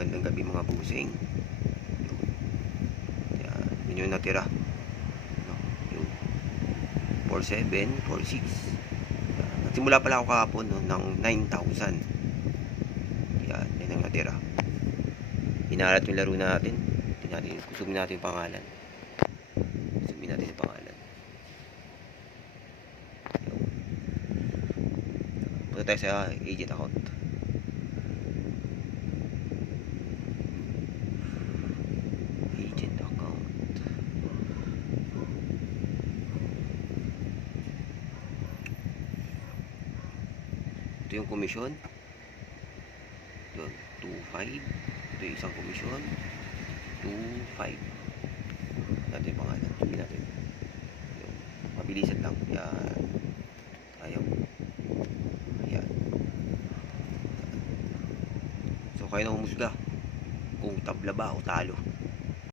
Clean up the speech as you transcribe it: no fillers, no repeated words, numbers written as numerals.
magandang gabi mga busing. Yan, yun yung natira. No, yung 47, 46. Nagsimula pala ako kahapon no, ng 9,000. Yan, yan ang natira. Hinalat yung laro natin. Kusubin natin yung pangalan. Kusubin natin yung pangalan. Punta tayo sa agent account. Agent account. Ito yung komisyon. Yun, 2.5. Ito yung isang komisyon. 2.5. Natin yung pangalan. Tingnan natin. Yun. Mabilisan lang. Yan. Ayaw. Yan. So, kayo na humusga kung tabla ba o talo.